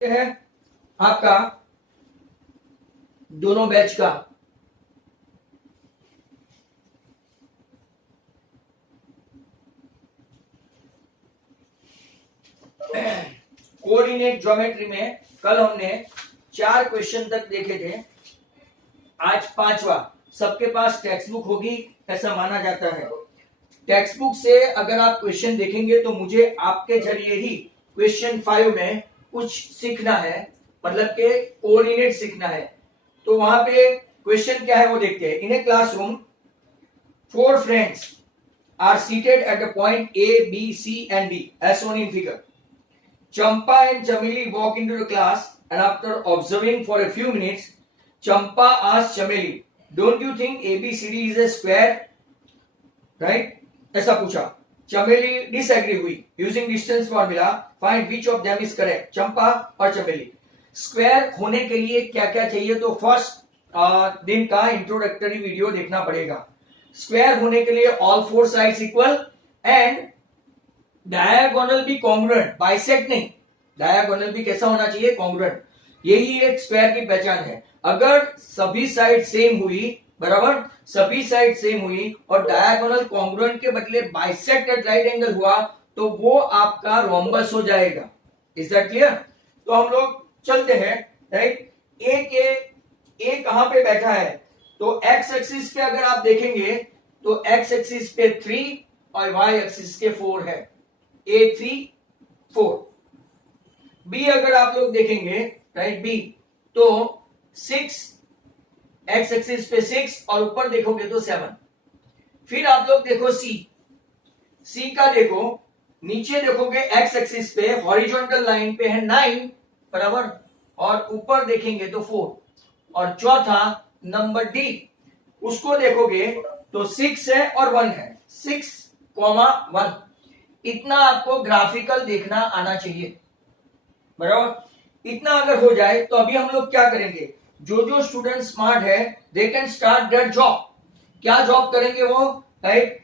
है आपका दोनों बैच का कोऑर्डिनेट ज्योमेट्री में कल हमने 4 क्वेश्चन तक देखे थे। आज 5वां। सबके पास टेक्स्ट बुक होगी ऐसा माना जाता है। टेक्स्ट बुक से अगर आप क्वेश्चन देखेंगे तो मुझे आपके जरिए ही क्वेश्चन 5 में कुछ सीखना है, मतलब के कोऑर्डिनेट सीखना है। तो वहां पे क्वेश्चन क्या है वो देखते हैं। In a classroom 4 friends are seated at the point A B C and D as shown in figure. Champa and Chameli walk into the class and after observing for a few minutes, Champa asked Chameli, "Don't you think ABCD is a square?" Right? ऐसा पूछा। Chameli disagree हुई। Using distance formula find which of them is correct. Champa और Chameli. Square होने के लिए क्या क्या चाहिए, तो फर्स्ट दिन का इंट्रोडक्टरी वीडियो देखना पड़ेगा। स्क्वायर होने के लिए all 4 sides equal and diagonal भी कॉन्ग्रुएंट, बाइसेक्ट नहीं। डायगोनल भी कैसा होना चाहिए, कॉन्ग्रुएंट। यही एक स्क्वायर की पहचान है। अगर सभी साइड सेम हुई, बराबर, सभी साइड सेम हुई और डायगोनल कॉन्ग्रुएंट के बदले बाइसेक्ट एट राइट एंगल हुआ तो वो आपका रोम्बस हो जाएगा। Is that clear? तो हम लोग चलते हैं। राइट, ए कहां पे बैठा है, तो एक्स एक्सिस पे अगर आप देखेंगे तो एक्स एक्सिस पे 3 और वाई एक्सिस के 4 है। A3 4। बी अगर आप लोग देखेंगे, राइट, बी तो 6, एक्स एक्सिस पे 6 और ऊपर देखोगे तो 7। फिर आप लोग देखो सी का देखो, नीचे देखोगे एक्स एक्सिस पे हॉरिजॉन्टल लाइन पे है 9, बराबर, और ऊपर देखेंगे तो 4। और चौथा नंबर डी, उसको देखोगे तो 6 है और 1 है, 6,1। इतना आपको ग्राफिकल देखना आना चाहिए, बराबर। इतना अगर हो जाए तो अभी हम लोग क्या करेंगे, जो स्टूडेंट स्मार्ट है they can start that job. क्या जॉब करेंगे वो, राइट,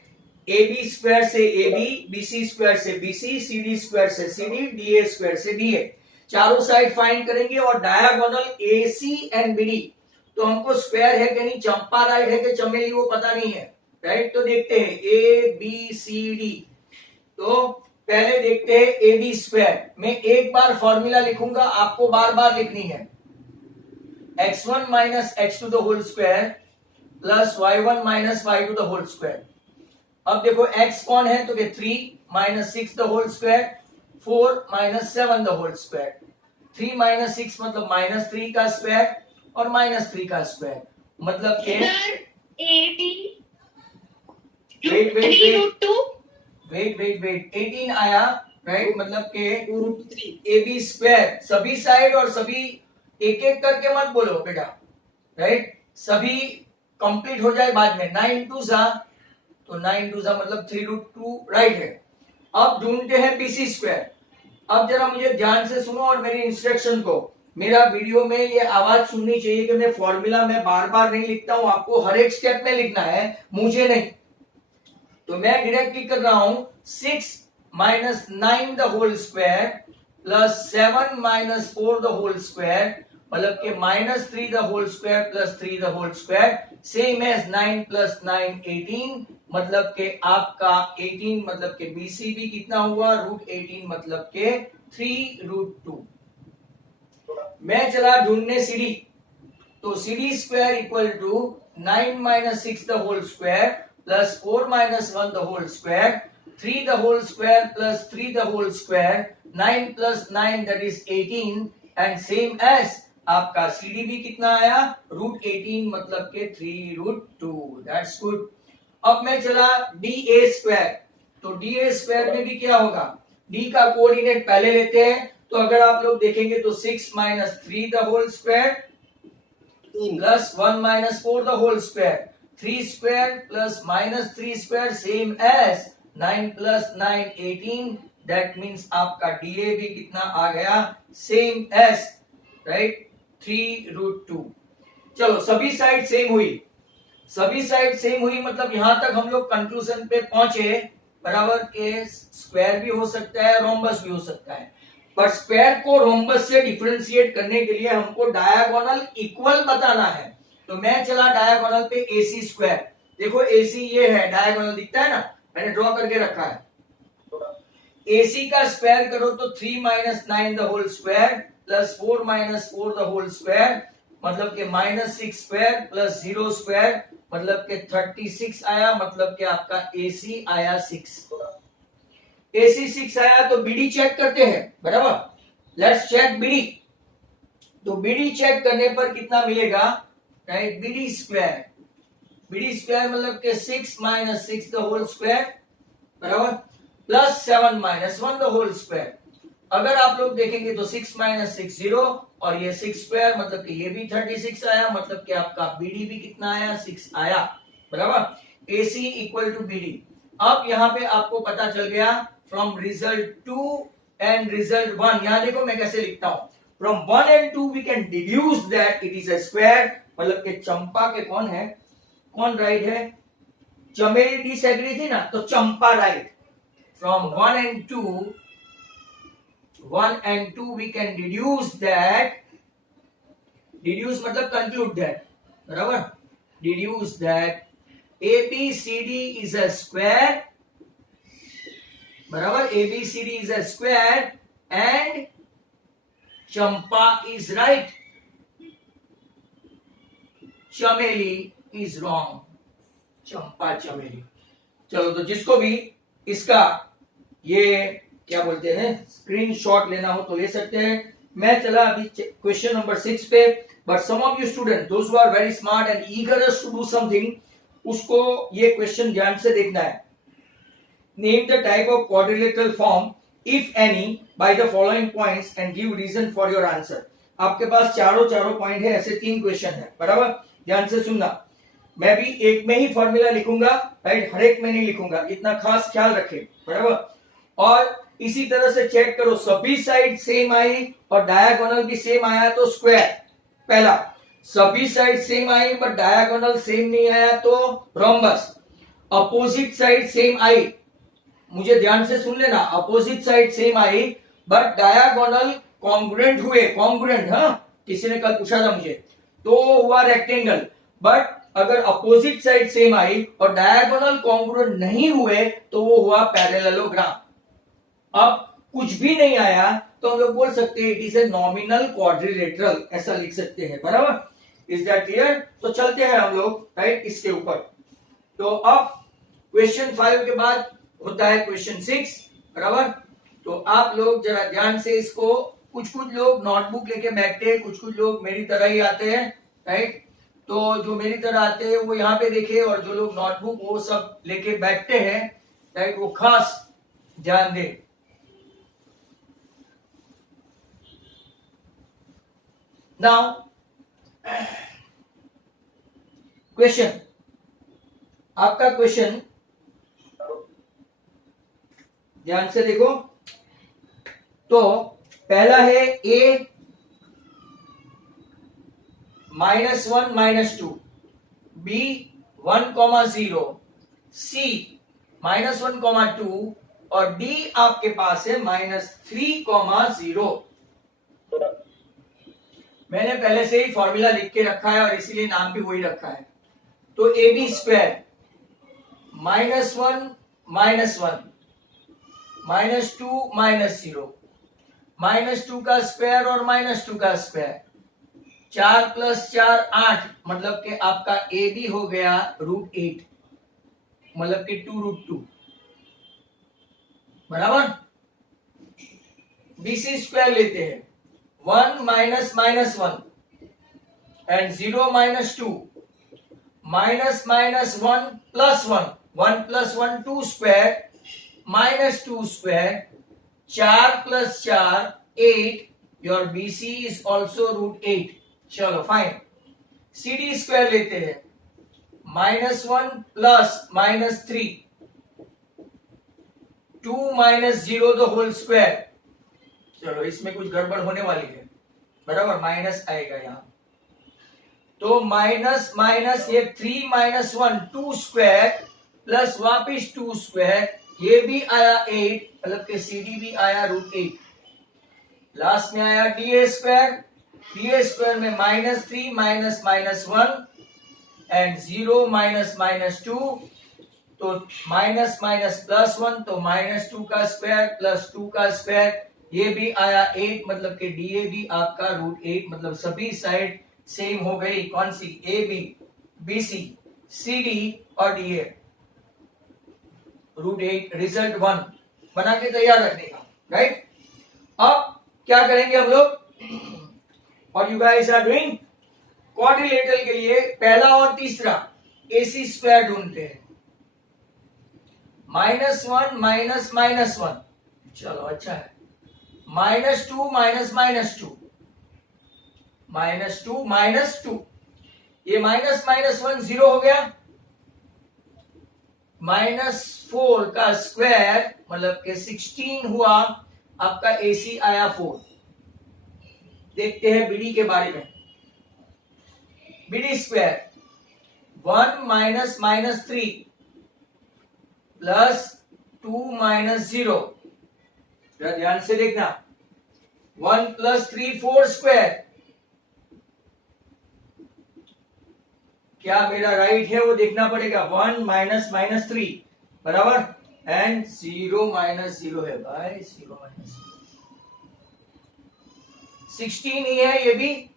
ए बी स्क्वायर से A B, B C square से B C, C D square से C D, D A square से डी ए, चारों साइड फाइंड करेंगे। और diagonal A C and B D, तो हमको स्क्वायर है कि नहीं, चंपा राइट है कि चमेली, वो पता नहीं है। राइट, तो देखते हैं ए बी सी डी। तो पहले देखते हैं ए बी स्क्वायर। मैं एक बार फॉर्मूला लिखूंगा, आपको बार बार लिखनी है। x1 minus x2 the whole square plus y1 minus y2 the whole square. अब देखो x कौन है, तो 3 minus 6 the whole square, 4 minus 7 the whole square. 3 minus 6 मतलब माइनस 3 का स्क्वायर और माइनस 3 का स्क्वायर, मतलब के वेट 18 आया, राइट, मतलब के ए बी स्क्वायर। सभी साइड और सभी एक एक करके मत बोलो बेटा, राइट, सभी कंप्लीट हो जाए बाद में। 9 2 सा, तो 9 2 सा मतलब 3√2 राइट है। अब ढूंढते हैं बीसी स्क्वायर। अब जरा मुझे ध्यान से सुनो और मेरी इंस्ट्रक्शन को। मेरा वीडियो में ये आवाज सुननी चाहिए कि मैं फॉर्मूला में बार बार नहीं लिखता हूं, आपको हर एक स्टेप में लिखना है, मुझे नहीं। तो मैं डायरेक्टली कर रहा हूं 6 minus 9 the whole square plus 7 minus 4 the whole square, मतलब के minus 3 the whole square plus 3 the whole square, same as 9 plus 9 18, मतलब के आपका 18 मतलब के बीसीबी कितना हुआ, √18 मतलब के 3√2। मैं चला ढूंढने सीडी, तो CD square equal to 9 minus 6 the whole square plus 4 minus 1 the whole square, 3 the whole square plus 3 the whole square, 9 plus 9 that is 18 and same as आपका सीडी भी कितना आया, √18 मतलब के 3√2। That's good. अब मैं चला डी ए स्क्वायर, तो डी ए स्क्वायर में भी क्या होगा, डी का कोऑर्डिनेट पहले लेते हैं। तो अगर आप लोग देखेंगे तो 6 minus 3 the whole square plus 1 minus 4 the whole square, 3 square plus minus 3 square same as 9 plus 9 18, that means आपका डीए भी कितना आ गया, सेम एज, राइट, 3√2। चलो सभी साइड सेम हुई, सभी साइड सेम हुई मतलब यहां तक हम लोग कंक्लूजन पे पहुंचे, बराबर, के स्क्वायर भी हो सकता है, रोम्बस भी हो सकता है। पर स्क्वायर को रोम्बस से डिफरेंशिएट करने के लिए हमको डायगोनल इक्वल बताना है। तो मैं चला डायगोनल पे AC स्क्वायर। देखो AC ये है, डायगोनल दिखता है ना, मैंने ड्रॉ करके रखा है। AC का स्क्वायर करो तो 3 - 9 the whole square plus 4 - 4 the whole square, मतलब के -6 स्क्वायर प्लस 0 स्क्वायर, मतलब के 36 आया, मतलब के आपका AC आया 6। AC 6 आया तो BD चेक करते हैं, बराबर। Let's check BD। तो BD चेक करने पर कितना मिलेगा, right, BD square. BD square मतलब के 6 - 6 द होल स्क्वायर, बराबर, प्लस 7 - 1 द होल स्क्वायर। अगर आप लोग देखेंगे तो 6 - 6 0 और ये 6 स्क्वायर, मतलब कि ये भी 36 आया, मतलब कि आपका BD भी कितना आया, 6 आया, बराबर। AC equal to BD। अब यहां पे आपको पता चल गया फ्रॉम रिजल्ट 2 एंड रिजल्ट 1। यहां देखो मैं कैसे लिखता हूं, from 1 and 2 we can deduce that it is a square, मतलब कि चंपा के कौन है, कौन राइट है, चमेली डिसएग्री थी ना, तो चंपा right. From 1 and 2 we can deduce that, deduce मतलब conclude that, बराबर, deduce that ABCD is a square, बराबर, ABCD is a square and Champa is right, चमेली is wrong, चंपा चमेली। चलो तो जिसको भी इसका ये क्या बोलते हैं स्क्रीनशॉट लेना हो तो ले सकते हैं। मैं चला अभी क्वेश्चन नंबर 6 पे। But some of you student those who are very smart and eager to do something, उसको ये क्वेश्चन ध्यान से देखना है। Name the type of quadrilateral form if any by the following points and give reason for your answer. आपके पास चारों point है, ऐसे 3 क्वेश्चन है, बराबर, ध्यान से सुनना। मैं भी एक में ही फॉर्मूला लिखूंगा, राइट, हर एक में नहीं लिखूंगा, इतना खास ख्याल रखें, बराबर। और इसी तरह से चेक करो सभी साइड सेम आई और डायगोनल भी सेम आया तो स्क्वायर। पहला, सभी side same I but diagonal same नहीं आया तो रोम्बस। अपोजिट साइड सेम आई, मुझे ध्यान से सुन लेना, opposite side same I but diagonal congruent हुए, कॉन्ग्रुएंट, हाँ, किसी ने कल पूछा था मुझे, तो हुआ रेक्टेंगल। बट अगर अपोजिट साइड सेम आई और डायगोनल कॉन्ग्रुएंट नहीं हुए तो वो हुआ पैरेललोग्राम। अब कुछ भी नहीं आया तो हम लोग बोल सकते हैं it is a nominal quadrilateral, ऐसा लिख सकते हैं, बराबर। Is that clear? तो चलते हैं हम लोग, राइट, इसके ऊपर। तो अब क्वेश्चन 5 के बाद होता है क्वेश्चन 6, बराबर। तो आप लोग जरा ध्यान से इसको, कुछ लोग नोटबुक लेके बैठते हैं, कुछ लोग मेरी तरह ही आते हैं, राइट। तो जो मेरी तरह आते हैं वो यहाँ पे देखे, और जो लोग नोटबुक वो सब लेके बैठते हैं, राइट, वो खास ध्यान दें। Now, क्वेश्चन, आपका क्वेश्चन ध्यान से देखो। तो पहला है A -1 - 2, B 1, 0, C -1, 2 और D आपके पास है -3, 0। मैंने पहले से ही फॉर्मूला लिख के रखा है और इसीलिए नाम भी वही रखा है। तो AB स्क्वायर -1 - 1 -2 -0 -2 का स्क्वायर और -2 का स्क्वायर, 4 + 4 8, मतलब कि आपका AB हो गया √8, मतलब कि 2√2, बराबर। BC स्क्वायर लेते हैं, 1 - -1 and 0 - 2 -1 + 1, 1 + 1 2 square -2 square, 4 + 4 8, your BC is also √8। चलो फाइन। CD स्क्वायर लेते हैं, -1 + -3, 2 - 0 द होल स्क्वायर। चलो इसमें कुछ गड़बड़ होने वाली है, बराबर, माइनस आएगा यहां। तो माइनस माइनस ये 3 - 1 2 स्क्वायर प्लस वापिस 2 स्क्वायर, ये भी आया 8, मतलब कि CD भी आया √8। लास्ट में आया डी स्क्वायर में -3 minus minus 1 and 0 minus minus 2, तो माइनस माइनस प्लस 1, तो -2 का स्क्वायर प्लस 2 का स्क्वायर, ये भी आया 8, मतलब कि डीए भी आपका √8, मतलब सभी साइड सेम हो गई। कौन सी? A B, B C, C D और डीए। √8 रिजल्ट 1 बना के तैयार रखने का, राइट। अब क्या करेंगे हम लोग, और you guys are doing quadrilateral के लिए पहला और तीसरा AC स्क्वायर ढूंढते हैं। -1 माइनस माइनस 1, चलो अच्छा है। -2 माइनस माइनस 2, -2 माइनस 2, ये माइनस माइनस 1 0 हो गया। -4 का स्क्वायर मतलब के 16 हुआ, आपका AC आया 4। देखते हैं BD के बारे में। BD square 1 minus minus 3 plus 2 minus 0, जरा ध्यान से देखना। 1 प्लस 3 4 स्क्वायर, क्या मेरा राइट है वो देखना पड़ेगा। 1 माइनस माइनस 3 बराबर, एंड 0 माइनस 0 है भाई, 0 माइनस 16 ही है ये भी,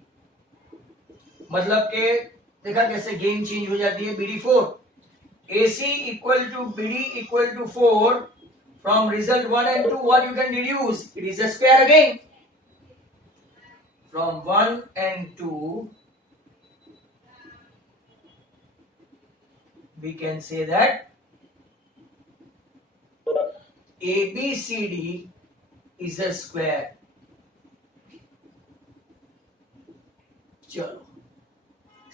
मतलब के देखा कैसे गेम चेंज हो जाती है। BD4 AC equal to BD equal to 4, from result 1 and 2 what you can deduce, it is a square again. From 1 and 2 we can say that ABCD is a square. चलो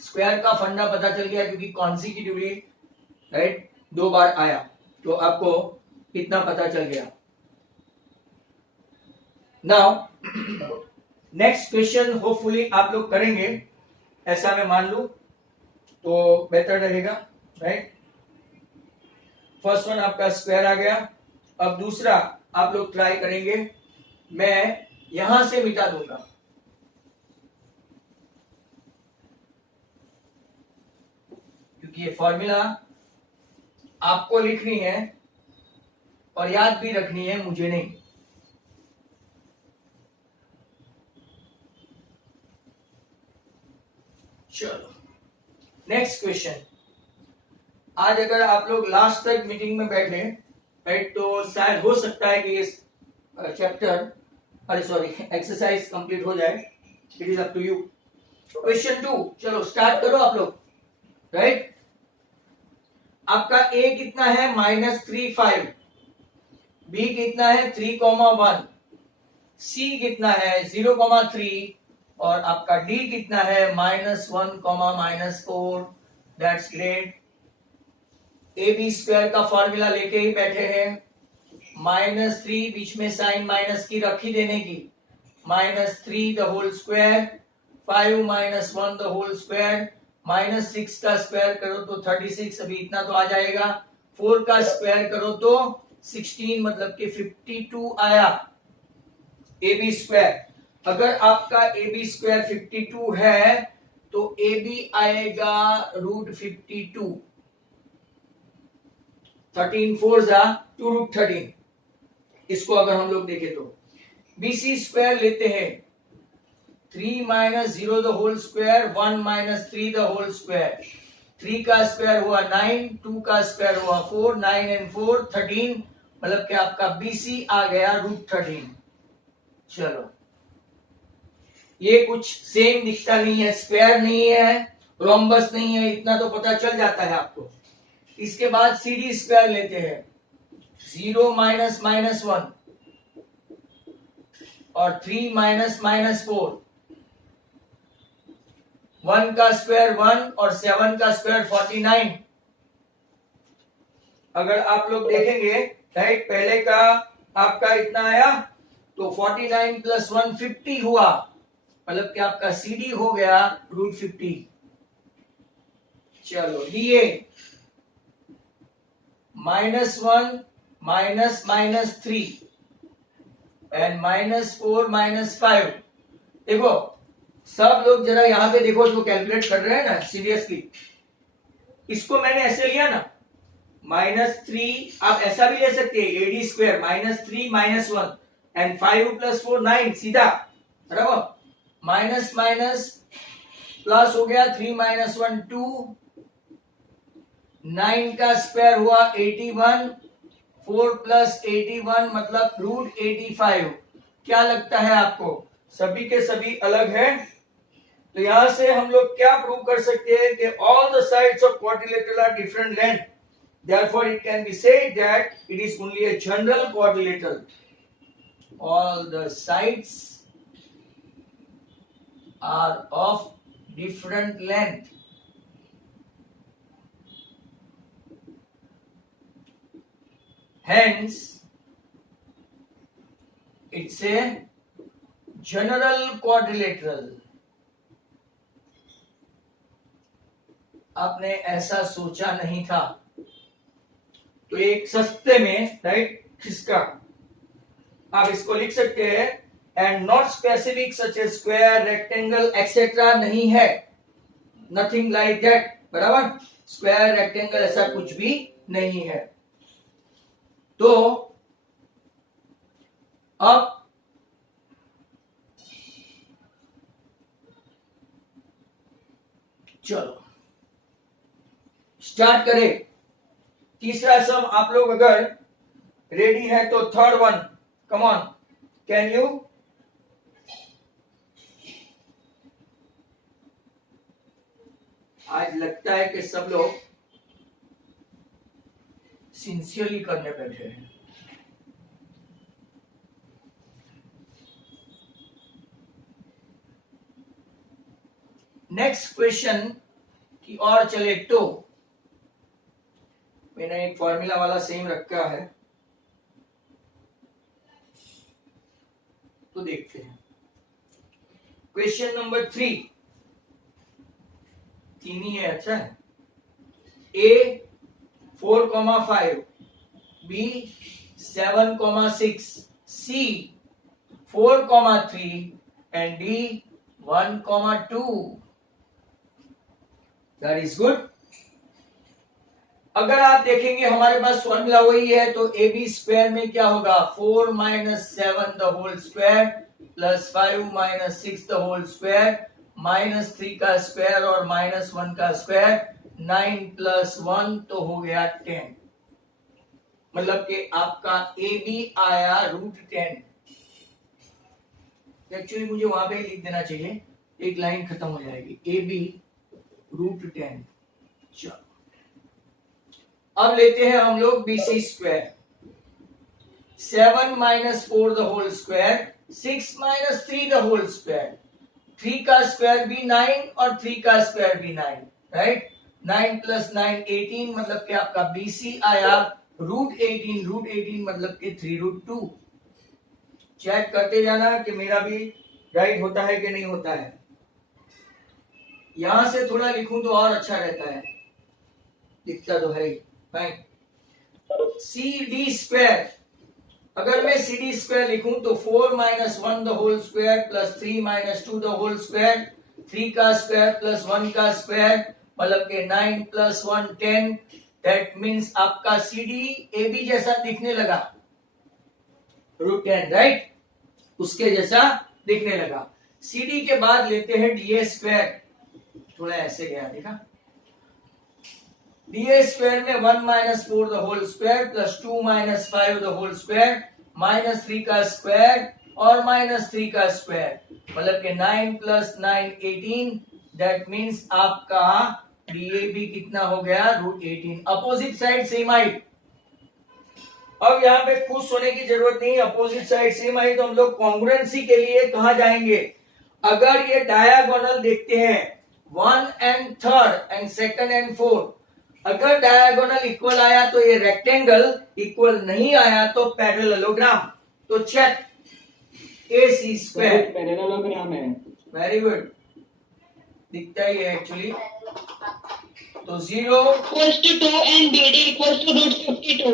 square का फंडा पता चल गया, क्योंकि कॉन्सिक्यूटिवली राइट 2 बार आया, तो आपको इतना पता चल गया। नाउ नेक्स्ट क्वेश्चन होपफुली आप लोग करेंगे, ऐसा मैं मान लूं तो बेहतर रहेगा, राइट। फर्स्ट वन आपका स्क्वायर आ गया। अब दूसरा आप लोग ट्राई करेंगे, मैं यहां से मिटा दूंगा, क्योंकि ये फॉर्मूला आपको लिखनी है और याद भी रखनी है, मुझे नहीं। चलो नेक्स्ट क्वेश्चन। आज अगर आप लोग लास्ट तक मीटिंग में बैठे, राइट, तो शायद हो सकता है कि इस चैप्टर एक्सरसाइज कंप्लीट हो जाए। It is up to you. Question 2, चलो स्टार्ट करो आप लोग, राइट। आपका A कितना है -3 5, B कितना है 3,1, C कितना है 0,3 और आपका D कितना है -1, -4। That's great. AB स्क्वायर का फॉर्मूला लेके ही बैठे हैं। -3 बीच में साइन माइनस की रखी देने की, -3 the whole square, 5 - 1 the whole square, -6 का स्क्वायर करो तो 36, अभी इतना तो आ जाएगा। 4 का स्क्वायर करो तो 16, मतलब कि 52 आया AB स्क्वायर। अगर आपका AB स्क्वायर 52 है तो AB आएगा √52। 13 4 2 √13। इसको अगर हम लोग देखें तो BC स्क्वायर लेते हैं, 3 - 0 the whole square, 1 - 3 the whole square. 3 का स्क्वायर हुआ 9, 2 का स्क्वायर हुआ 4, 9 and 4 13, मतलब कि आपका BC आ गया √13। चलो ये कुछ सेम दिखता नहीं है, स्क्वायर नहीं है, रोम्बस नहीं है, इतना तो पता चल जाता है आपको। इसके बाद CD स्क्वायर लेते हैं, 0 - -1 और 3 - -4, 1 का स्क्वायर 1 और 7 का स्क्वायर 49। अगर आप लोग देखेंगे, राइट, पहले का आपका इतना आया तो 49 + 1 50 हुआ, मतलब कि आपका CD हो गया √50। चलो DA -1 - -3, एंड -4 -5। देखो सब लोग जरा यहाँ पे देखो, जो कैलकुलेट कर रहे हैं ना सीरियसली, इसको मैंने ऐसे लिया ना -3, आप ऐसा भी ले सकते हैं AD स्क्वायर -3 -1 एंड 5 + 4 9 सीधा बराबर, माइनस माइनस प्लस हो गया 3 - 1 2, 9 का स्क्वायर हुआ 81, 4 + 81 मतलब √85। क्या लगता है आपको? सभी के सभी अलग है। तो यहां से हम लोग क्या प्रूव कर सकते हैं कि all the sides of quadrilateral are different length, therefore it can be said that it is only a general quadrilateral. All the sides are of different length. Hence it's a general quadrilateral. आपने ऐसा सोचा नहीं था, तो एक सस्ते में right किसका आप इसको लिख सकते हैं, and not specific such A square rectangle etcetera नहीं है, नथिंग लाइक दैट बराबर, स्क्वायर रेक्टेंगल ऐसा कुछ भी नहीं है। तो अब चलो स्टार्ट करें। तीसरा सम आप लोग अगर रेडी है तो third one, come on, can you? आज लगता है कि सब लोग सिंसियरली करने बैठे हैं। नेक्स्ट क्वेश्चन की और चले तो मैंने एक फॉर्मूला वाला सेम रखा है, तो देखते हैं। क्वेश्चन नंबर 3 तीन ही है, अच्छा है। A 4,5, B 7,6, C 4,3 and D 1,2। That is good. अगर आप देखेंगे हमारे पास फॉर्मूला वही है, तो ए बी स्क्वायर में क्या होगा, 4 - 7 the whole square plus 5 - 6 the whole square -3 का स्क्वायर और -1 का स्क्वायर, 9 + 1 तो हो गया 10। मतलब कि आपका ए बी आया √10। एक्चुअली मुझे वहां पे लिख देना चाहिए, एक लाइन खत्म हो जाएगी, ए बी √10। चलो अब लेते हैं हम लोग BC square, 7 - 4 the whole square, 6 - 3 the whole square, 3 का स्क्वायर भी 9 और 3 का स्क्वायर भी 9, राइट। 9 + 9 18 मतलब कि आपका BC आया √18, √18 मतलब कि 3√2। चेक करते जाना कि मेरा भी राइट होता है कि नहीं होता है। यहां से थोड़ा लिखूं तो और अच्छा रहता है, दिखता तो है ही। CD स्क्वायर, अगर मैं CD स्क्वायर लिखूं तो 4 - 1 the whole square plus 3 - 2 the whole square, 3 का स्क्वायर प्लस 1 का स्क्वायर मतलब के 9 + 1 10। दैट मीन्स आपका CD AB जैसा दिखने लगा, √10 राइट, उसके जैसा दिखने लगा। CD के बाद लेते हैं DA स्क्वायर, थोड़ा ऐसे गया देखा, DA स्क्वायर में 1 - 4 the whole square plus 2 - 5 the whole square -3 का स्क्वायर और -3 का स्क्वायर मतलब कि 9 + 9 18। दैट मीन्स आपका DAB कितना हो गया, √18। अपोजिट साइड सेम आई। अब यहाँ पे खुश होने की जरूरत नहीं, अपोजिट साइड सेम आई तो हम लोग कॉन्ग्रुएंसी के लिए कहां जाएंगे? अगर ये डायगोनल देखते हैं 1 and 3rd and 2nd and 4th, अगर डायगोनल इक्वल आया तो ये रेक्टेंगल, इक्वल नहीं आया तो पैरेललोग्राम। तो चेक AC स्क्वायर पैरेललोग्राम है। वेरी गुड, दिखता ही है एक्चुअली। तो 0 equals to 2 and BD equals to √52.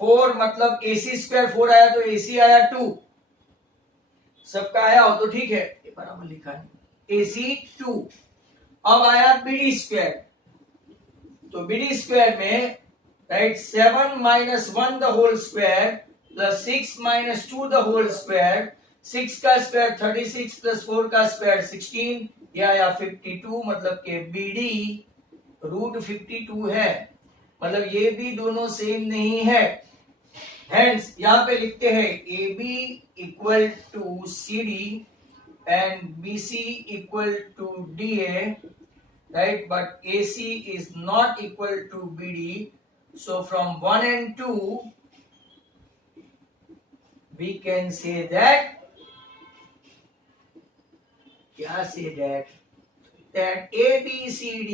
4 मतलब AC स्क्वायर 4 आया तो AC आया 2, सबका आया हो तो ठीक है, ये बराबर लिखा है AC 2। अब आया BD स्क्वायर, तो BD स्क्वायर में right 7 minus 1 the whole square plus 6 minus 2 the whole square, 6 का स्क्वायर 36 प्लस 4 का स्क्वायर 16, या 52, मतलब के BD रूट 52 है, मतलब ये भी दोनों सेम नहीं है। हेंस यहां पे लिखते हैं AB equal to CD and BC equal to DA, right, but AC is not equal to BD, so from 1 and 2 we can say that ABCD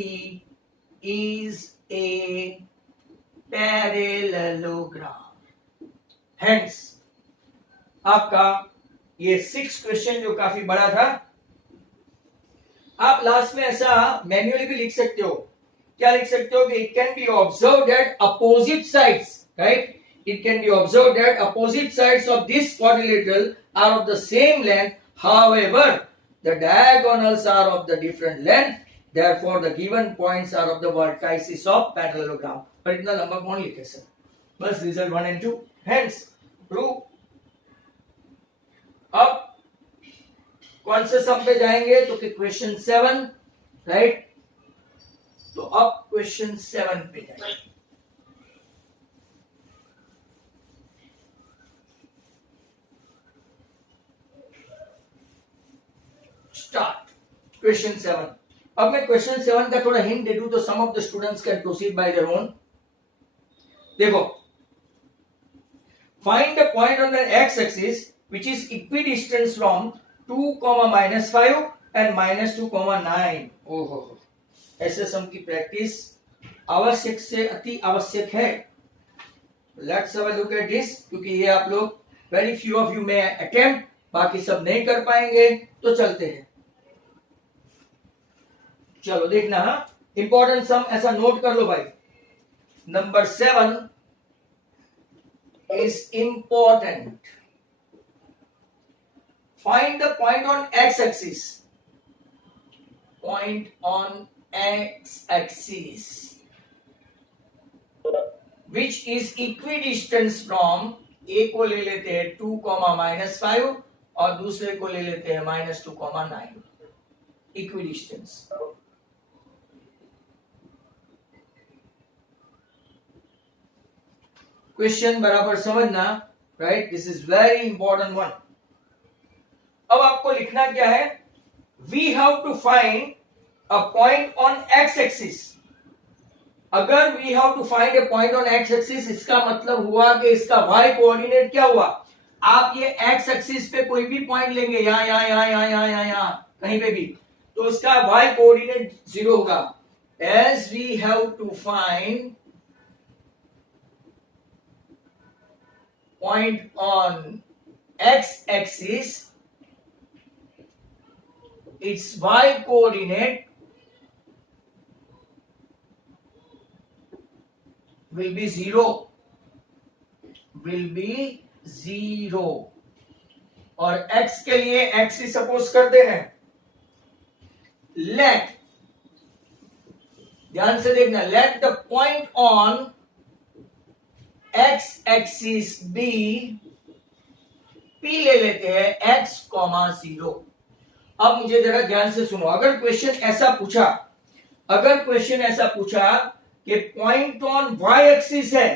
is a parallelogram। Hence आपका ये 6 question जो काफी बड़ा था, आप लास्ट में ऐसा manually भी लिख सकते हो। क्या लिख सकते हो कि it can be observed at opposite sides, right, it can be observed at opposite sides of this quadrilateral are of the same length, however the diagonals are of the different length, therefore the given points are of the vertices of parallelogram. पर इतना लंबा कौन लिखे sir, बस result 1 and 2, hence prove. अब कौन से सम पे जाएंगे, तो कि क्वेश्चन 7, राइट, तो अब क्वेश्चन 7 पे जाएंगे। Start question 7। अब मैं क्वेश्चन 7 का थोड़ा हिंट दे दूं तो some of the students can proceed by their own. देखो, find the point on the X axis which is equidistance from 2, -5 एंड -2, 9। ओहो, ऐसे सम की प्रैक्टिस आवश्यक से अति आवश्यक है। Let's have a look at this, क्योंकि ये आप लोग very few of you may attempt, बाकी सब नहीं कर पाएंगे, तो चलते हैं। चलो देखना, इंपॉर्टेंट सम ऐसा नोट कर लो भाई। Number 7 is important. Find the point on x-axis. Point on x-axis, which is equidistant from A को ले लेते हैं 2, -5 और दूसरे को ले लेते हैं -2, 9। इक्विडिस्टेंस। क्वेश्चन बराबर समझना, right, this is very important one. अब आपको लिखना क्या है, we have to find a point on x axis. अगर we have to find a point on x axis, इसका मतलब हुआ कि इसका वाई कोऑर्डिनेट क्या हुआ। आप ये एक्स एक्सिस पे कोई भी पॉइंट लेंगे, यहां कहीं पे भी, तो उसका वाई कोऑर्डिनेट 0 होगा। As we have to find point on x axis, its y coordinate will be 0, और x के लिए x ही सपोज करते हैं। लेट, ध्यान से देखना, let the point on x axis b, p ले लेते हैं x, 0। अब मुझे जरा ध्यान से सुनो, अगर क्वेश्चन ऐसा पूछा कि पॉइंट ऑन y एक्सिस है,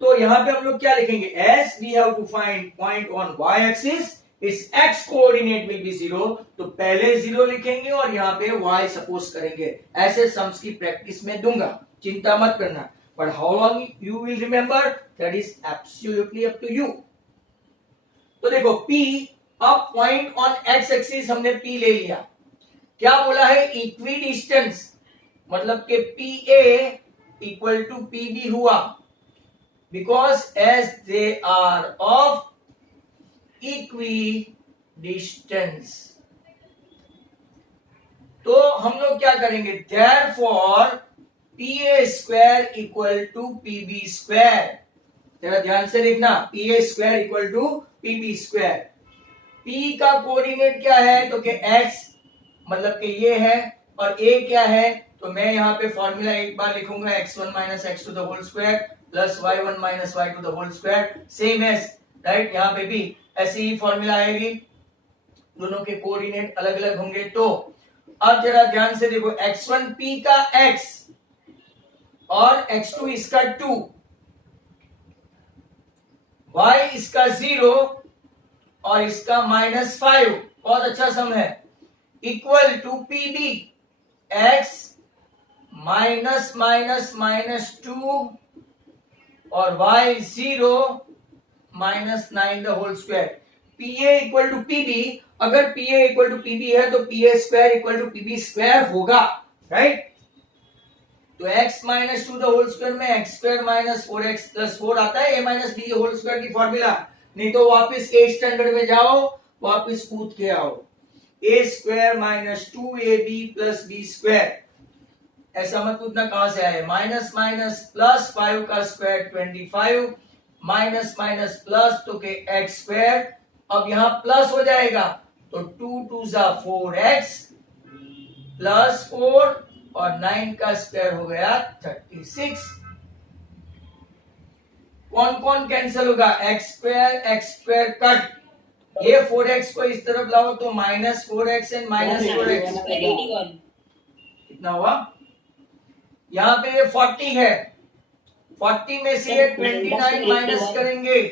तो यहां पे हम लोग क्या लिखेंगे, as we have to find point on y axis, its x coordinate will be 0, तो पहले 0 लिखेंगे और यहां पे y सपोज करेंगे। ऐसे सम्स की प्रैक्टिस में दूंगा, चिंता मत करना, but how long you will remember, that is absolutely up to you. तो देखो P, अब पॉइंट ऑन एक्स एक्सिस हमने P ले लिया, क्या बोला है, इक्विडिस्टेंस, मतलब कि PA इक्वल टू PB हुआ, because as they are of equidistance. तो हम लोग क्या करेंगे, therefore PA square equal to PB square, जरा ध्यान से देखना, P A square equal to P B square. पी का कोऑर्डिनेट क्या है, तो कि एक्स मतलब कि ये है, और ए क्या है, तो मैं यहाँ पे फॉर्मूला एक बार लिखूंगा, x1 minus x two the whole square plus y1 minus y two the whole square, same as right यहाँ पे भी ऐसी ही फॉर्मूला आएगी, दोनों के कोऑर्डिनेट अलग अलग होंगे। तो अब जरा ध्यान से देखो, x1 p का x और x2 इसका 2, y इसका 0 और इसका -5, बहुत अच्छा सम है, equal to P B x minus minus minus 2 और y 0 minus 9 the whole square. P A equal to P B, अगर P A equal to P B है तो P A square equal to P B square होगा, right. तो x minus 2 the whole square में X square minus 4x plus 4 आता है, a minus B whole square की formula. नहीं तो वापस 8 स्टैंडर्ड में जाओ, वापस कूद के आओ, a square minus 2ab plus b square, ऐसा मत कूदना कहां से आए, माइनस माइनस प्लस 5 का स्क्वायर 25 माइनस माइनस प्लस तो के एक्स स्क्वायर, अब यहां प्लस हो जाएगा तो 2 2 जा 4x प्लस 4 और 9 का स्क्वायर हो गया 36। कौन कौन कैंसिल होगा, एक्स स्क्वायर कट, ये 4x को इस तरफ लाओ तो minus 4x and minus 4x कितना हुआ, यहाँ पे ये 40 है, 40 में से ये 29 माइनस करेंगे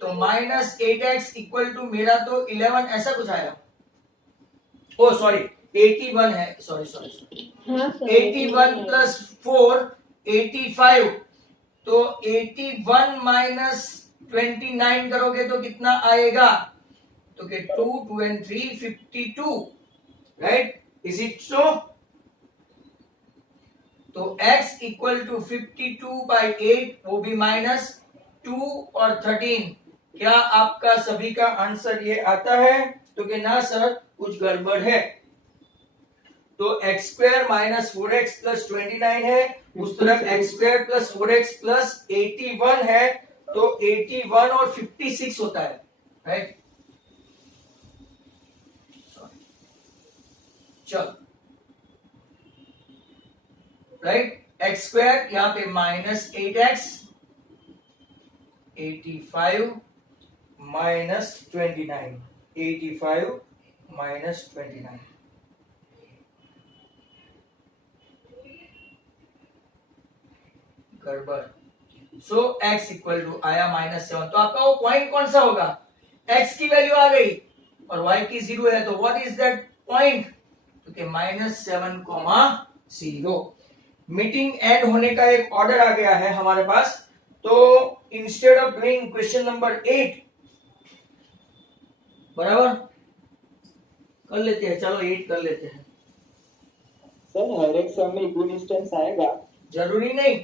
तो माइनस 8x इक्वल टू मेरा तो 11 ऐसा कुछ आया, ओ सॉरी 81 है, सॉरी 81 प्लस 4 85, तो 81 माइनस 29 करोगे तो कितना आएगा, तो कि 2 2 and 3 52, right, is it so. तो x इक्वल टू 52/8, वो भी माइनस 2 और 13। क्या आपका सभी का आंसर ये आता है, तो कि ना सर कुछ गड़बड़ है। तो x square minus 4x plus 29 है, उस तरफ x square plus 4x plus 81 है, तो 81 और 56 होता है, राइट। चलो राइट, एक्स स्क्वायर यहाँ पे माइनस 8x 85 माइनस 29, 85 माइनस 29, गड़बड़। सो x इक्वल टू आया -7, तो आपका वो पॉइंट कौन सा होगा, x की वैल्यू आ गई और y की 0 है, तो व्हाट इज दैट पॉइंट, तो कि -7,0। मीटिंग एंड होने का एक ऑर्डर आ गया है हमारे पास, तो instead of doing question number 8 बराबर कर लेते हैं, चलो 8 कर लेते हैं। सर हर एक सम में इक्वल डिस्टेंस आएगा, जरूरी नहीं,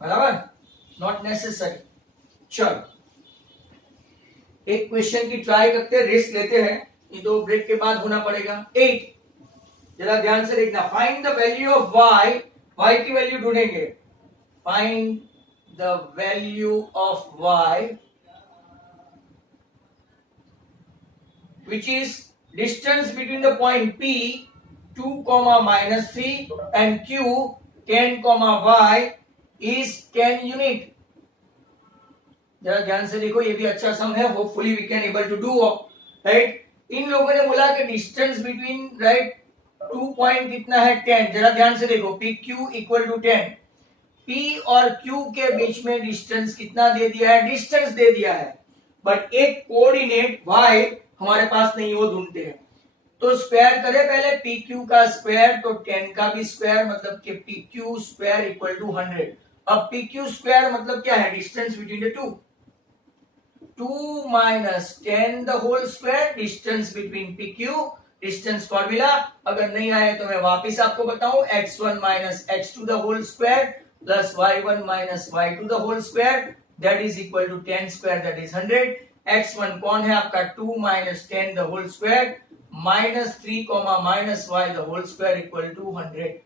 बराबर, नॉट नेसेसरी। चलो एक क्वेश्चन की ट्राई करते हैं, रेस्ट लेते हैं, ये दो ब्रेक के बाद होना पड़ेगा। 8 जरा ध्यान से देखना, find the value of y, y की वैल्यू ढूंढेंगे, find the value of y which is distance between the point P 2, -3 and Q 10, y is 10 unit। जरा ध्यान से देखो, ये भी अच्छा सम है, hopefully we can able to do, right. इन लोगों ने बोला कि डिस्टेंस बिटवीन राइट 2 पॉइंट कितना है 10, जरा ध्यान से देखो, P Q equal to 10, P और Q के बीच में डिस्टेंस कितना दे दिया है, डिस्टेंस दे दिया है, बट एक कोऑर्डिनेट y हमारे पास नहीं, वो ढूंढते हैं। तो स्क्वायर करें पहले पी क्यू का स्क्वायर, तो 10 का भी स्क्वायर, मतलब कि P Q square equal to 100। अब पी क्यू स्क्वायर मतलब क्या है, distance between the 2 minus 10 the whole square, distance between P Q, distance formula. अगर नहीं आए तो मैं वापिस आपको बताऊं, x1 minus x two the whole square plus y1 minus y two the whole square, that is equal to 10 square, that is 100। x1 कौन है आपका, 2 minus 10 the whole square minus 3 minus y the whole square equal to 100।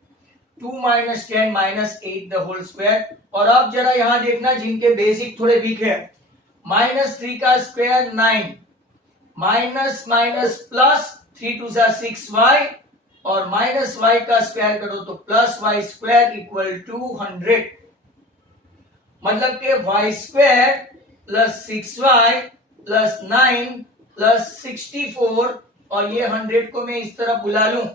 2 minus 10 minus 8 the whole square. और अब जरा यहां देखना जिनके basic थोड़े वीक है, माइनस 3 का square 9, minus minus plus 3 two 6y, और माइनस y का स्क्वायर करो तो plus y square equal to 100। मतलब के y square plus 6y plus 9 plus 64, और ये 100 को मैं इस तरह बुला लूं,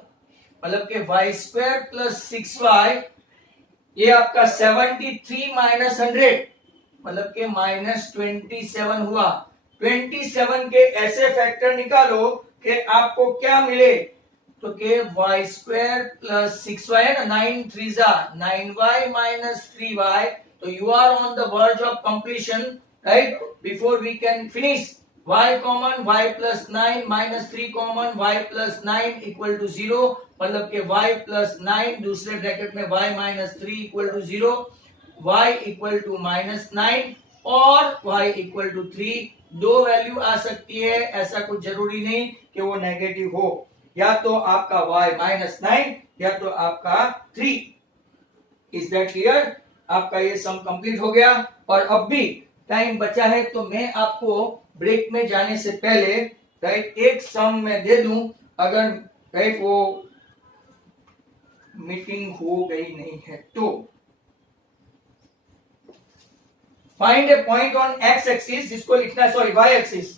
मतलब के y स्क्वायर प्लस 6y, ये आपका 73 माइनस 100, मतलब के माइनस 27 हुआ। 27 के ऐसे फैक्टर निकालो कि आपको क्या मिले, तो के y स्क्वायर प्लस 6y है ना, 9 3 जा 9y माइनस 3y, तो you are on the verge of completion, right? Before we can finish, y common, y plus 9 minus 3 common, y plus 9 equal to 0, मतलब के y प्लस 9 दूसरे bracket में y minus 3 equal to 0, y equal to minus 9 और y equal to 3। दो value आ सकती है, ऐसा कुछ जरूरी नहीं कि वो नेगेटिव हो, या तो आपका y माइनस 9 या तो आपका 3। Is that clear? आपका ये सम कंप्लीट हो गया। और अब भी टाइम बचा है, तो मैं आपको ब्रेक में जाने से पहले, राइट, एक सम में दे दूं, अगर राइट वो मीटिंग हो गई नहीं है तो। Find a point on x axis, जिसको लिखना है, sorry, y axis.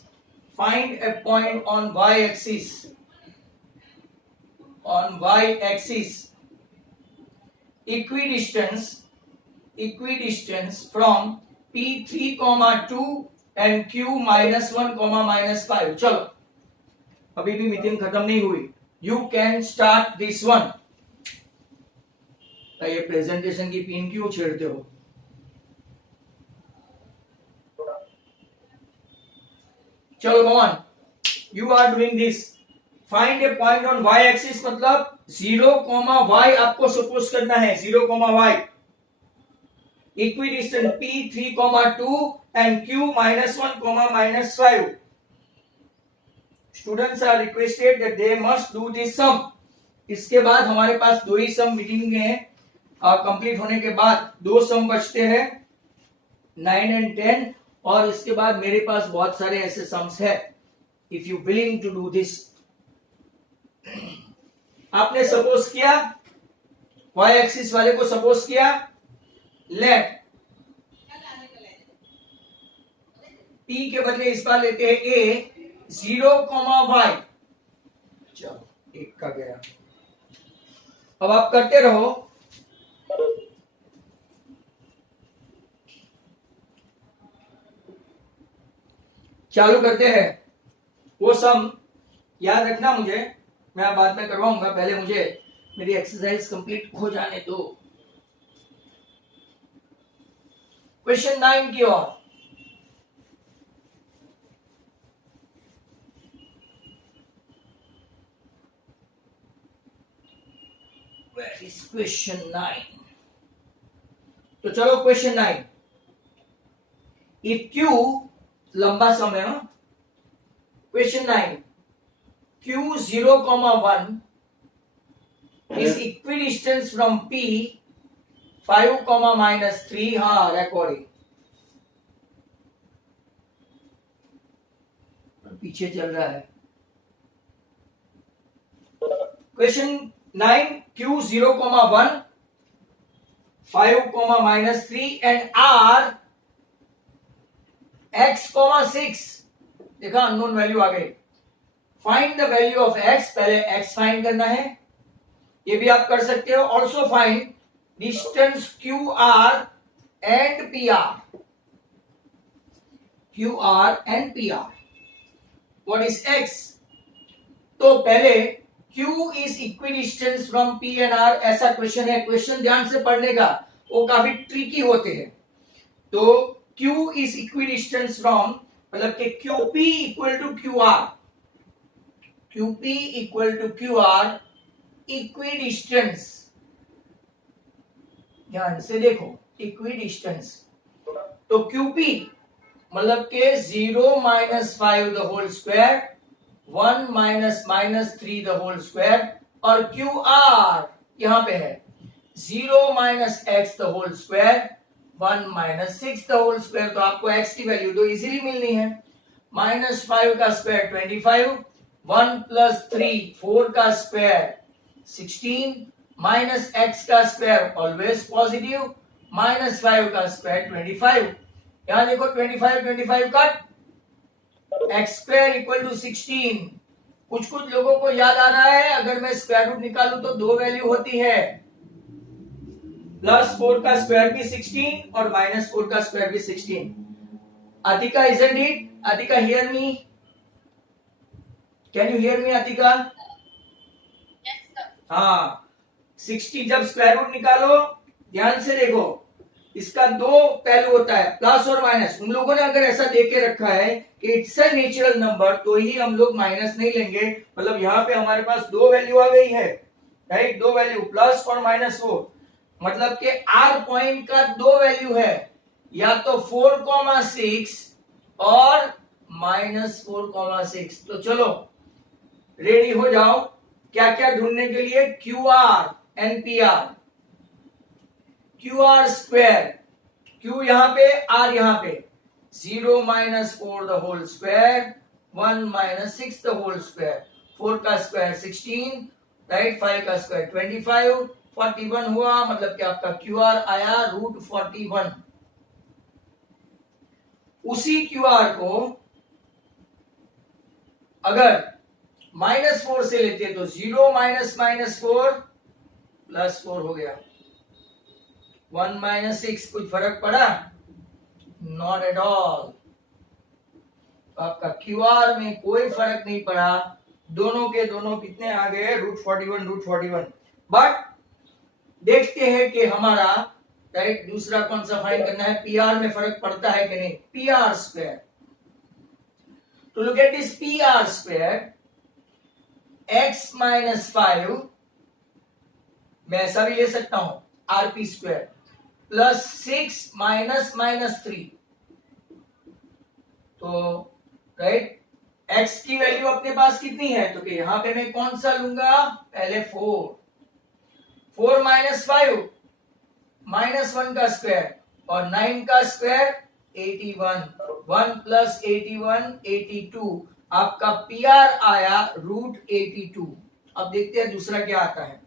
Find a point on y axis, on y axis equidistance from p3, 2 and q -1, -5। चलो, अभी भी मीटिंग खत्म नहीं हुई, you can start this one. ये प्रेजेंटेशन की पिन क्यों छेड़ते हो? चलो go on, you are doing this. Find a point on y axis, मतलब 0, y आपको सपोज करना है, 0, y, equidistance p3, 2 and q -1, -5। Students are requested that they must do this sum. इसके बाद हमारे पास दो ही सम मीटिंग में कंप्लीट होने के बाद दो सम बचते हैं, 9 एंड 10, और इसके बाद मेरे पास बहुत सारे ऐसे सम्स है। If you willing to do this, आपने सपोज किया, y एक्सिस वाले को सपोज किया, लेट p के बदले इस बार लेते हैं a, 0, y। चलो, एक का गया। अब आप करते रहो। चालू करते हैं। वो सम याद रखना मुझे, मैं बाद में करवाऊंगा, पहले मुझे मेरी एक्सरसाइज कंप्लीट हो जाने दो। क्वेश्चन 9 की ओर। Where is question 9? तो चलो क्वेश्चन 9। इफ Q, लंबा समय, question 9, Q 0, 1 is equidistant from P 5, -3। हाँ, रिकॉर्डिंग पीछे चल रहा है। Question 9, Q 0, 1, 5, -3 and R x, 6। देखा, अननोन वैल्यू आ गई। Find the value of x, पहले x फाइंड करना है, ये भी आप कर सकते हो। Also find distance QR and PR। QR and PR। What is x? तो पहले Q is equidistance from P and R, ऐसा क्वेश्चन है। क्वेश्चन ध्यान से पढ़ने का, वो काफी ट्रिकी होते हैं। तो Q इज इक्विडिस्टेंस फ्रॉम, मतलब कि QP equal to QR, QP equal to QR, equidistance. ध्यान से देखो, इक्विडिस्टेंस। तो QP मतलब के 0 -5 the whole square, 1 -3 the whole square, और QR यहां पे है 0 minus x the whole square, 1 minus 6 the whole square, तो आपको एक्स की वैल्यू तो इजीली मिलनी है। माइनस 5 का स्क्वायर 25, 1 प्लस 3 4 का स्क्वायर 16, माइनस एक्स का स्क्वायर ऑलवेज पॉजिटिव, माइनस 5 का स्क्वायर 25। यहां देखो 25 25 cut, x square equal to 16। कुछ कुछ लोगों को याद आ रहा है, अगर मैं स्क्वायर रूट निकालूं तो दो वैल्यू होती है, प्लस 4 का स्क्वायर भी 16 और माइनस 4 का स्क्वायर भी 16। Atika, isn't it? Atika, hear me? Can you hear me, Atika? Yes, sir. हाँ, 60 जब स्क्वायर रूट निकालो, ध्यान से देखो, इसका दो पहलू होता है, प्लस और माइनस। उन लोगों ने अगर ऐसा दे के रखा है कि इट्स अ नेचुरल नंबर, तो ही हम लोग माइनस नहीं लेंगे। मतलब यहाँ पे हमारे पास दो वैल्यू आ गई है, राइट, दो वैल्यू प्लस और माइनस 4, मतलब कि आर पॉइंट का दो वैल्यू है, या तो 4,6 और -4,6। तो चलो रेडी हो जाओ, क्या क्या ढूंढने के लिए, Q R and P R, Q R square, Q यहां पे आर यहां पे, 0 minus 4 the whole square, 1 minus 6 the whole square, 4 का स्क्वायर 16, राइट, 5 का स्क्वायर 25, 41 हुआ, मतलब कि आपका क्यू आर आया √41। उसी क्यू आर को अगर -4 से लेते तो 0 माइनस -4 +4 हो गया, 1 माइनस 6, कुछ फर्क पड़ा? Not at all. आपका क्यू आर में कोई फर्क नहीं पड़ा, दोनों के दोनों कितने आ गए, √41। बट देखते हैं कि हमारा, राइट, दूसरा कौन सा फाइंड करना है, पीआर में फर्क पड़ता है कि नहीं, P R square. To look at this P R square, x minus 5, मैं ऐसा भी ले सकता हूं, आरपी स्क्वायर प्लस 6 माइनस -3। तो राइट, x की वैल्यू अपने पास कितनी है, तो कि यहां पे मैं कौन सा लूंगा, पहले 4 माइनस 5 -1 का स्क्वायर और 9 का स्क्वायर 81, 1 प्लस 81 82, आपका पीआर आया √82। अब देखते हैं दूसरा क्या आता है।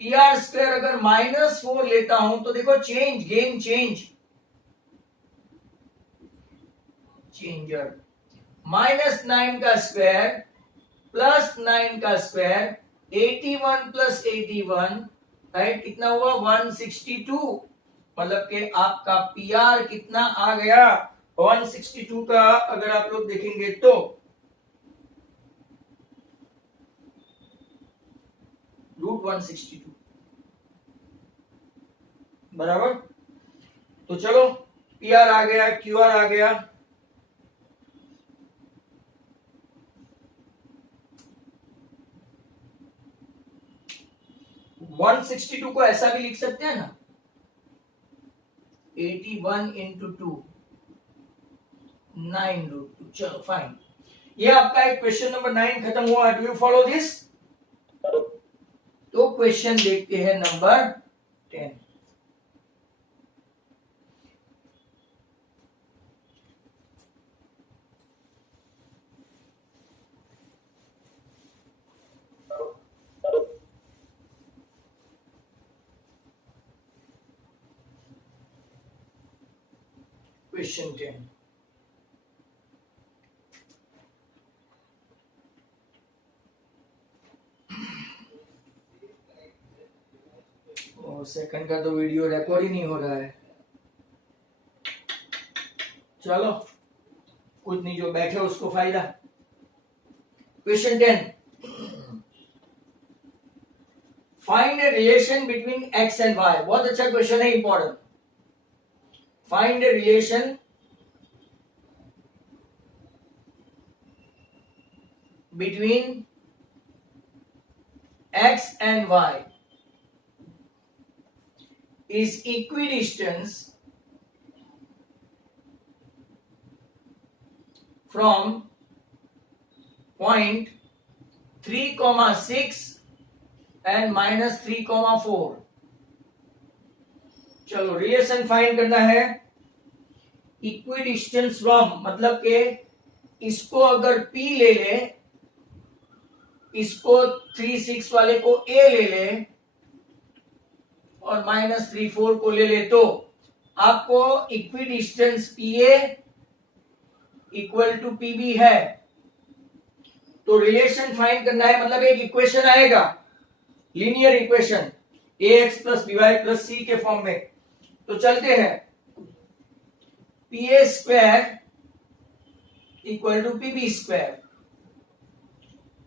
पीआर स्क्वायर अगर -4 लेता हूं तो देखो चेंज, गेम चेंजर, -9 का स्क्वायर प्लस 9 का स्क्वायर, 81 प्लस 81, राइट, कितना हुआ, 162। मतलब कि आपका पीआर कितना आ गया, 162 का अगर आप लोग देखेंगे तो √162 बराबर। तो चलो पीआर आ गया, क्यूआर आ गया। वन 162 को ऐसा भी लिख सकते हैं ना, 81 इंटू 2, 9√2। चलो फाइन, ये आपका एक क्वेश्चन नंबर 9 खत्म हुआ। Do you follow this? तो क्वेश्चन देखते हैं नंबर 10। क्वेश्चन 10, सेकंड का तो वीडियो रिकॉर्ड ही नहीं हो रहा है। चलो कुछ नहीं, जो बैठे उसको फायदा। Question 10, find a relation between x and y। बहुत अच्छा क्वेश्चन है, important. Find a relation between x and y is equidistance from point 3,6 and -3,4। चलो रिलेशन फाइंड करना है। इक्वी डिस्टेंस फ्रॉम मतलब के इसको अगर P ले ले, इसको 3, 6 वाले को A ले ले और -3, 4 को ले ले, तो आपको equidistance PA equal to PB है। तो रिलेशन फाइंड करना है, मतलब एक इक्वेशन आएगा, linear equation ax plus by plus c के फॉर्म में। तो चलते हैं, PA square equal to PB square,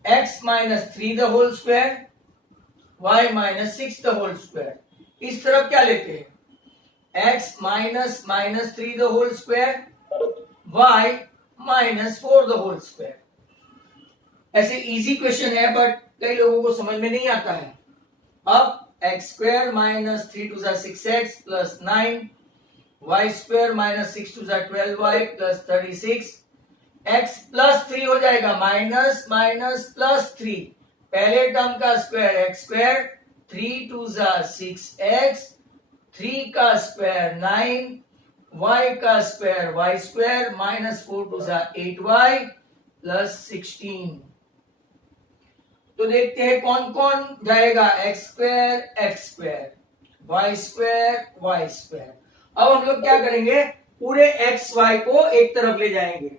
x minus 3 the whole square, y minus 6 the whole square. इस तरफ क्या लेते हैं, x minus -3 the whole square, y minus 4 the whole square. ऐसे इजी क्वेश्चन है, बट कई लोगों को समझ में नहीं आता है। अब x square minus 3 to 6x plus 9, y square minus 6 two 12y plus 36, x plus 3 हो जाएगा, माइनस माइनस प्लस 3, पहले टर्म का square x square, 3 to 6x, 3 का स्क्वायर 9, y का square y square minus 4 two 8y plus 16। तो देखते हैं कौन कौन जाएगा, एक्स स्क्वायर, वाई स्क्वायर। अब हम लोग क्या करेंगे, पूरे एक्स वाई को एक तरफ ले जाएंगे।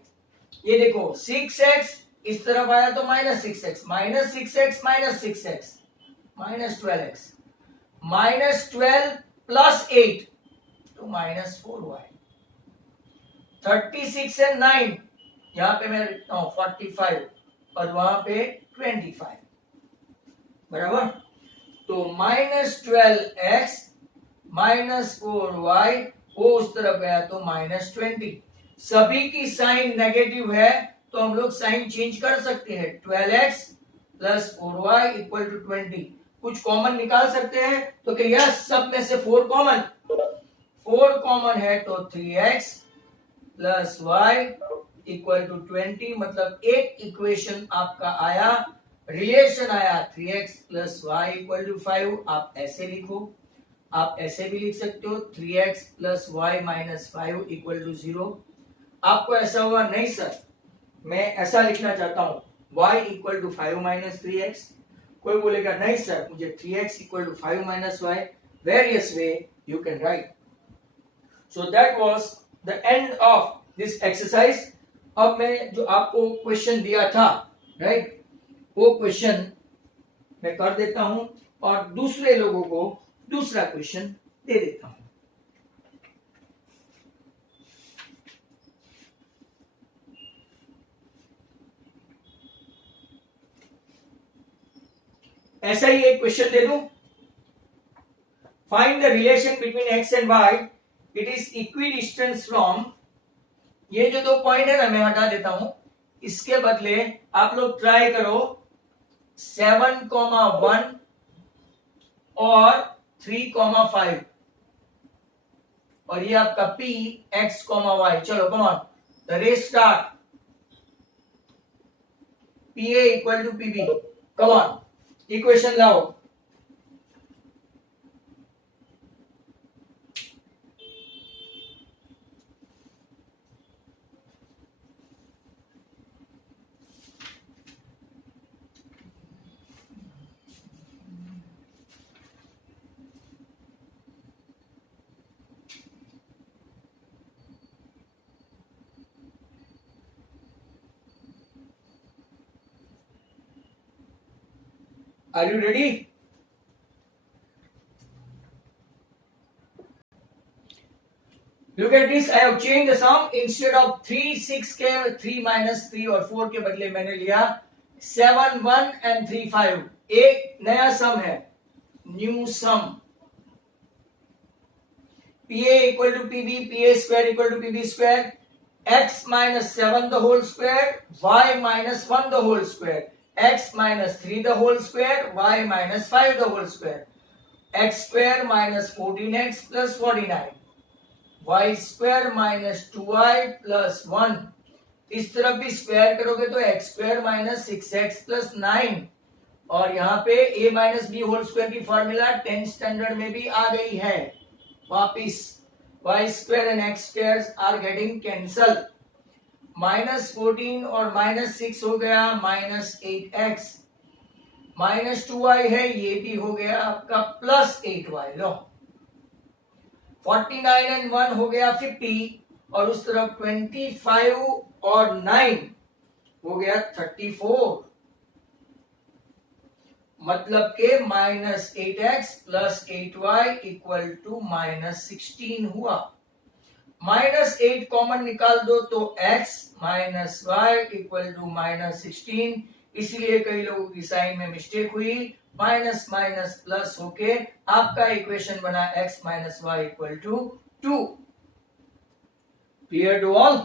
ये देखो 6x इस तरफ आया तो -6x, -6x minus 12x, -12 plus 8 तो -4y, 36 एंड 9, यहां पे मैं लिखता हूं 45 और वहां पे 25, बराबर। तो -12x -4y वो उस तरफ गया तो -20। सभी की साइन नेगेटिव है तो हम लोग साइन चेंज कर सकते हैं, 12x plus 4y equal to 20। कुछ कॉमन निकाल सकते हैं तो क्या यस, सब में से 4 कॉमन है तो 3x plus y equal to 20, मतलब एक इक्वेशन आपका आया, रिलेशन आया 3x plus Y equal to 5। आप ऐसे लिखो, आप ऐसे भी लिख सकते हो, 3x plus y minus 5 equal to 0। आपको ऐसा हुआ नहीं सर, मैं ऐसा लिखना चाहता हूं, y equal to 5 minus 3x। कोई बोलेगा नहीं सर, मुझे 3x equal to 5 minus y, various way you can write. So that was the end of this exercise. अब मैं जो आपको क्वेश्चन दिया था, राइट, वो क्वेश्चन मैं कर देता हूं और दूसरे लोगों को दूसरा क्वेश्चन दे देता हूं। ऐसा ही एक क्वेश्चन दे दूं, find the relation between x and y, it is equidistance from, ये जो 2 पॉइंट है ना मैं हटा देता हूं, इसके बदले आप लोग ट्राई करो 7,1 और 3,5 और ये आपका P x, y। चलो come on, the race start, PA equal to PB, come on equation लाओ। Are you ready? Look at this. I have changed the sum. Instead of 3, 6 के 3 minus 3 और 4 के बदले मैंने लिया 7, 1 and 3, 5। एक नया सम है, new sum. PA equal to PB, PA square equal to PB square, x minus 7 the whole square, y minus 1 the whole square, x minus 3 the whole square, y minus 5 the whole square, x square minus 14x plus 49, y square minus 2y plus 1। इस तरफ भी square करोगे तो x square minus 6x plus 9, और यहाँ पे a minus B whole square की formula 10th standard में भी आ गई है वापिस। Y square and x square are getting cancel. -14 और -6 हो गया -8x। -2y है, ये भी हो गया आपका +8y। लो 49 एंड 1 हो गया 50 और उस तरफ 25 और 9 हो गया 34। मतलब के -8x + 8y = -16 हुआ। -8 कॉमन निकाल दो तो x - y = -16। इसलिए कई लोगों की साइन में मिस्टेक हुई, माइनस माइनस प्लस होके आपका इक्वेशन बना x - y = 2। Clear to all?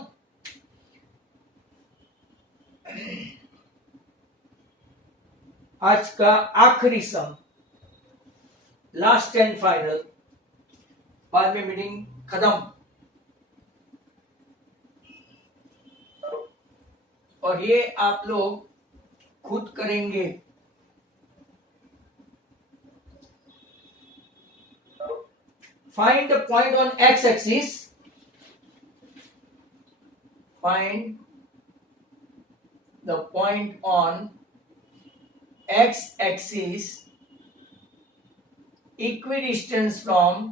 आज का आखिरी सम, लास्ट एंड फाइनल, बाद में मीटिंग खत्म। और ये आप लोग खुद करेंगे। Find the point on x axis. Find the point on x-axis equidistant from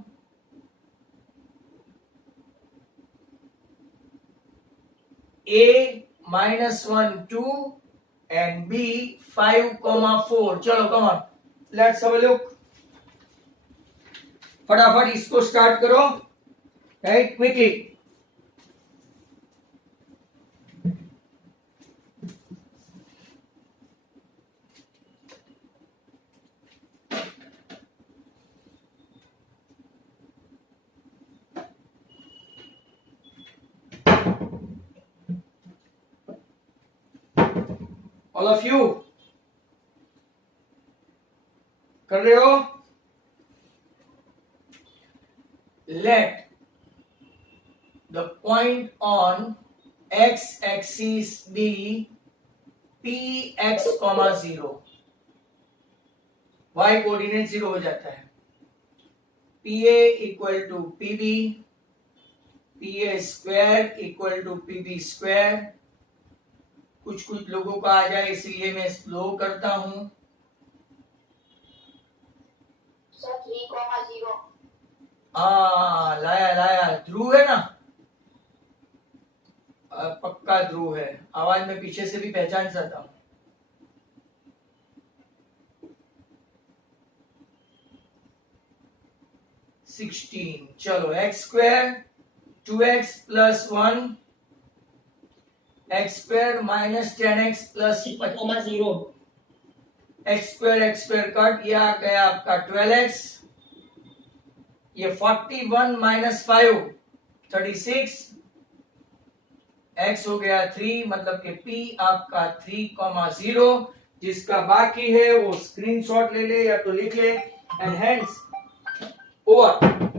a -1 2 and b 5, 4। चलो come on, let's have a look. फटाफट इसको स्टार्ट करो, right, quickly. All of you कर रहे हो? Let the point on x-axis be px, 0। y coordinate 0 हो जाता है। pa = pb, pa² = pb²। कुछ लोगों का आ जाए इसलिए मैं स्लो करता हूं। सर 3,0। लाया ध्रुव है ना, पक्का ध्रुव है। आवाज में पीछे से भी पहचान सकता हूं। चलो x² 2x + 1 x² - 10x + 0। x² cut, ये आ गया आपका 12x। ये 41 - 5 36। x हो गया 3, मतलब कि p आपका 3,0। जिसका बाकी है वो स्क्रीनशॉट ले ले या तो लिख ले। And hence over.